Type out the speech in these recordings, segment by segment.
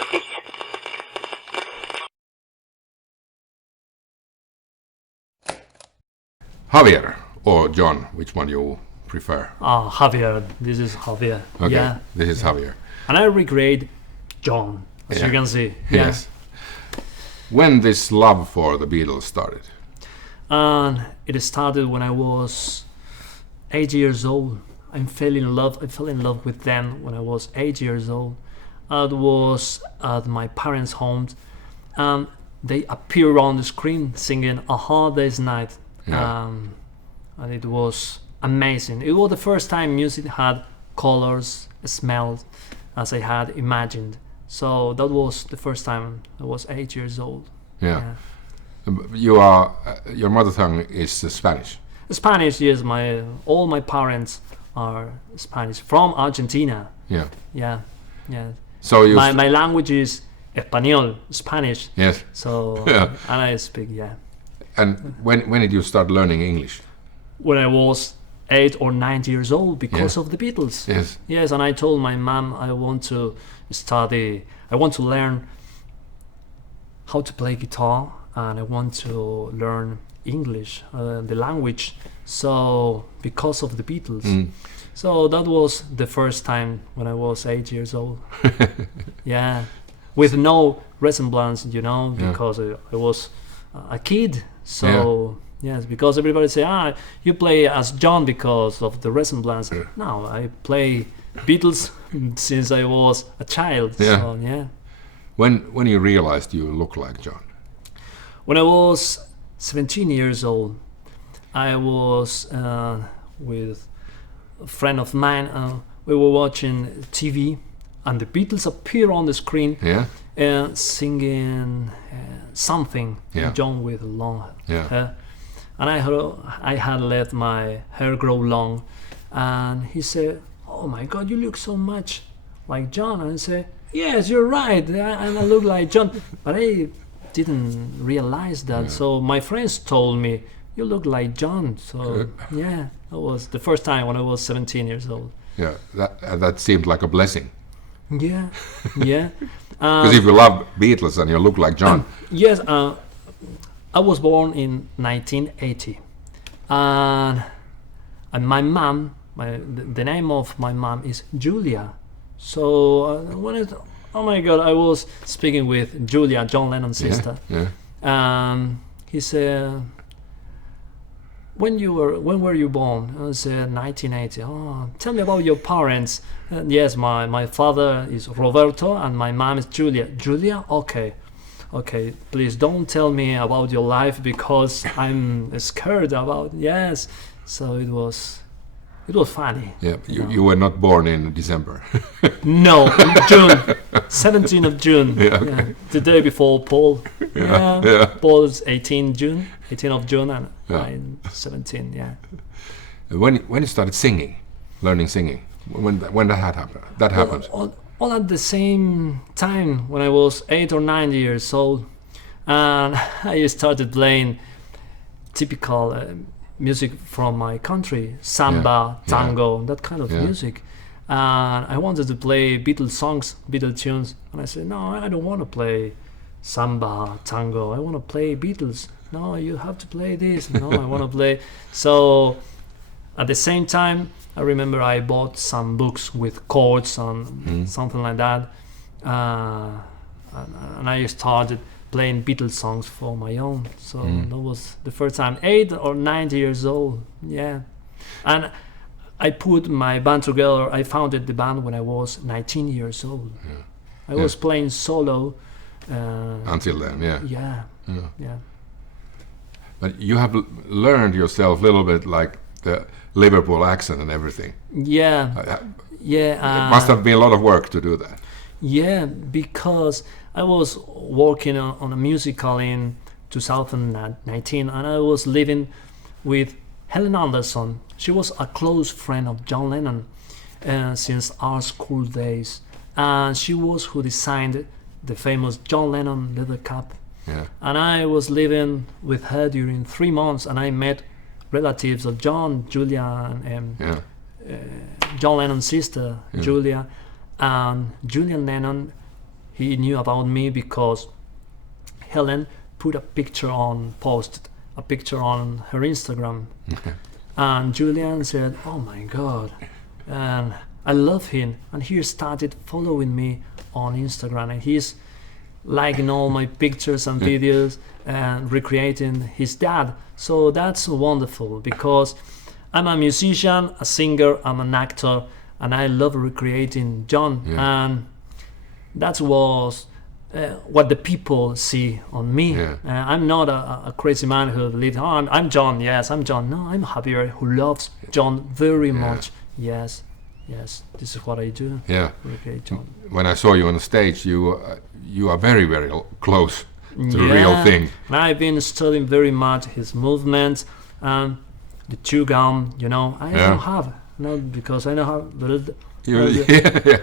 with this. Javier or John, which one you prefer? Javier. This is Javier. Okay, Yeah. this is Javier. And I recreate John, as Yeah. you can see. Yes. When this love for the Beatles started? And it started when I was 8 years old. I fell in love with them when I was 8 years old. It was at my parents' home, and they appeared on the screen singing A Hard Day's Night. Yeah. And it was amazing. It was the first time music had colors, smelled as I had imagined. So that was the first time I was 8 years old. Yeah. You are your mother tongue is Spanish. Spanish, yes. All my parents are Spanish from Argentina. Yeah. Yeah, yeah. So you My language is Español, Spanish. yes. So Yeah. and I speak And when did you start learning English? when I was 8 or 9 years old because Yeah. of the Beatles. Yes. Yes, and I told my mom I want to study. I want to learn how to play guitar, and I want to learn English, the language. So because of the Beatles. So that was the first time when I was 8 years old. Yeah, with no resemblance, Yeah. because I was a kid. So yes, because everybody say, you play as John because of the resemblance. No, I play Beatles since I was a child. Yeah. So yeah. When you realized you look like John? When I was 17 years old, I was with a friend of mine. We were watching TV, and the Beatles appear on the screen, Yeah. singing something. Yeah. John with long Yeah. hair, and I had let my hair grow long, and he said, "Oh my God, you look so much like John." And I said, "Yes, you're right, and I look like John," but I didn't realize that. So my friends told me, "You look like John." So yeah, that was the first time when I was 17 years old. Yeah. That seemed like a blessing. Yeah, yeah. Because if you love Beatles and you look like John, Yes, I was born in 1980, and my mom, the name of my mom is Julia. So oh my God, I was speaking with Julia, John Lennon's sister. yeah. He said, when were you born? I said 1980. Oh, tell me about your parents. Yes, my father is Roberto and my mom is Julia. Julia? Okay, please don't tell me about your life because I'm scared about. Yes. So it was funny. Yeah, you were not born in December. No, in June, 17th of June. Yeah, okay. Yeah, the day before Paul. Yeah. Paul's 18th of June, and Yeah. I'm 17. Yeah. When you started singing, learning singing, when that happened? That happened. All at the same time when I was 8 or 9 years old, and I started playing typical music from my country, samba, Yeah. tango, that kind of Yeah. music. And I wanted to play Beatles songs, Beatles tunes, and I said, no, I don't want to play samba, tango. I want to play Beatles. No, you have to play this. No, I want to play. So at the same time, I remember I bought some books with chords and something like that, and I started playing Beatles songs for my own. So that was the first time, 8 or 9 years old. Yeah, and I put my band together. I founded the band when I was 19 years old. I was playing solo. Until then, yeah. Yeah. But you have learned yourself a little bit like the Liverpool accent and everything. Yeah. It must have been a lot of work to do that. Yeah, because I was working on a musical in 2019, and I was living with Helen Anderson. She was a close friend of John Lennon since our school days, and she was who designed the famous John Lennon leather cap. Yeah. And I was living with her during 3 months, and I met relatives of John, Julia, and John Lennon's sister, Julia, and Julian Lennon. he knew about me because Helen put a picture on, posted a picture on her Instagram. And Julian said, "Oh my God, and I love him." And he started following me on Instagram, and he's liking all my pictures and videos and recreating his dad. So that's wonderful because I'm a musician, a singer, I'm an actor, and I love recreating John. And that was what the people see on me. I'm not a crazy man who believes, "Oh, I'm John, yes, I'm John." No, I'm Javier who loves John very much. Yes, this is what I do. Recreate John. When I saw you on the stage, you are very, very close to the real thing. And I've been studying very much his movements and the chew gum, I don't have, because I know how.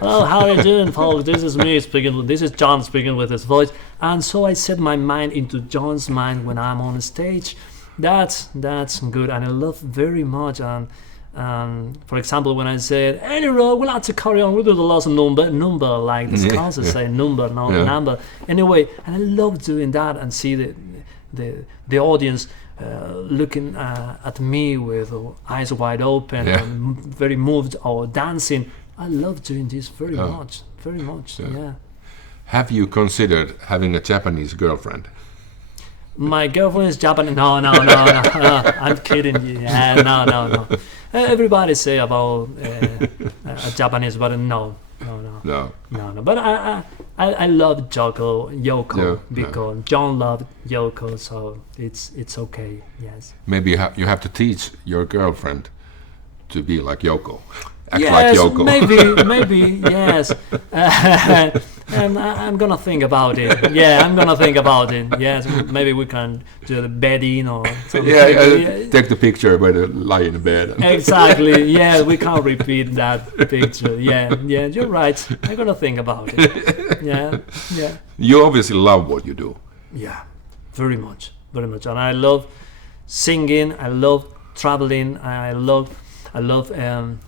Oh, how are you doing, folks? This is me speaking. This is John speaking with his voice, and so I set my mind into John's mind when I'm on stage. That's good, and I love very much. And for example, when I said, "Anyway, we'll have to carry on. We'll do the last number, like the Scousers say, number, number." Anyway, and I love doing that and see the audience looking at me with eyes wide open and very moved or dancing. I love doing this very much. Have you considered having a Japanese girlfriend? My girlfriend is Japanese. No. I'm kidding you. No. Everybody say about Japanese, but no. But I love Yoko because John loved Yoko, so it's okay. Yes. Maybe you have to teach your girlfriend to be like Yoko. Act yes, like Yoko. maybe, yes. And I'm gonna think about it. Yeah, I'm gonna think about it. Yes, maybe we can do the bedding or something. Take the picture by the lie in the bed. Exactly. Yeah, we can't repeat that picture. Yeah, you're right. I'm gonna think about it. Yeah. You obviously love what you do. Yeah, very much. And I love singing. I love traveling. I love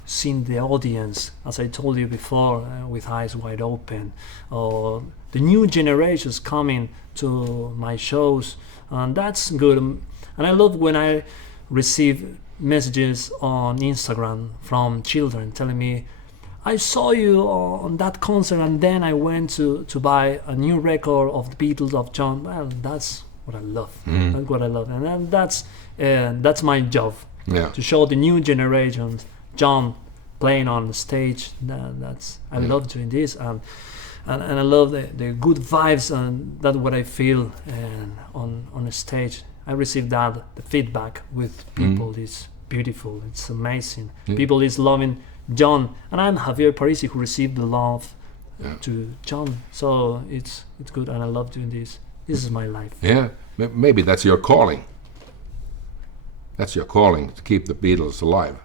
seeing the audience, as I told you before, with eyes wide open, or the new generations coming to my shows, and that's good. And I love when I receive messages on Instagram from children telling me, "I saw you on that concert, and then I went to buy a new record of the Beatles of John." Well, that's what I love. That's what I love, and then that's my job. To show the new generations John playing on the stage. I love doing this, and I love the good vibes, and that's what I feel on the stage. I receive the feedback with people. It's beautiful. It's amazing. People is loving John, and I'm Javier Parisi who received the love to John. So it's good, and I love doing this. This is my life. Yeah, maybe that's your calling. That's your calling, to keep the Beatles alive.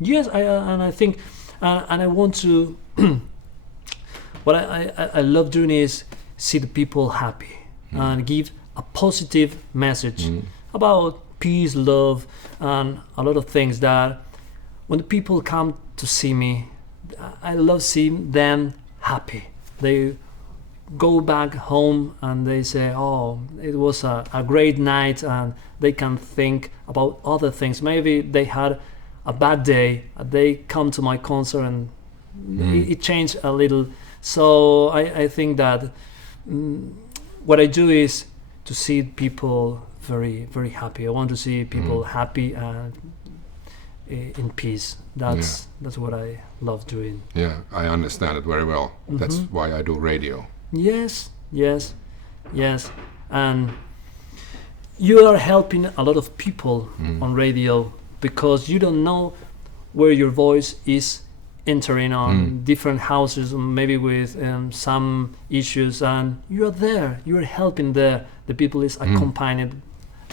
Yes, I think, and I want to. What I love doing is see the people happy and give a positive message about peace, love, and a lot of things that when the people come to see me, I love seeing them happy. They go back home and they say, "Oh, it was a great night," and they can think about other things. Maybe they had a bad day. They come to my concert and it changed a little. So I think that what I do is to see people very, very happy. I want to see people happy and in peace. That's what I love doing. Yeah, I understand it very well. That's why I do radio. Yes, and you are helping a lot of people on radio because you don't know where your voice is entering on different houses, maybe with some issues, and you are there. You are helping there. The people is accompanied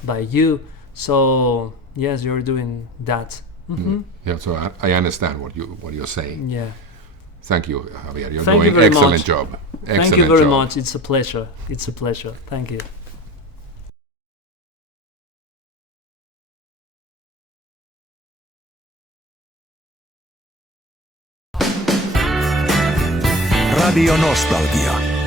by you. So yes, you're doing that. Yeah, so I understand what you're saying. Yeah. Thank you, Javier. You're doing an excellent job. Thank you very much. It's a pleasure. Thank you. Radio Nostalgia.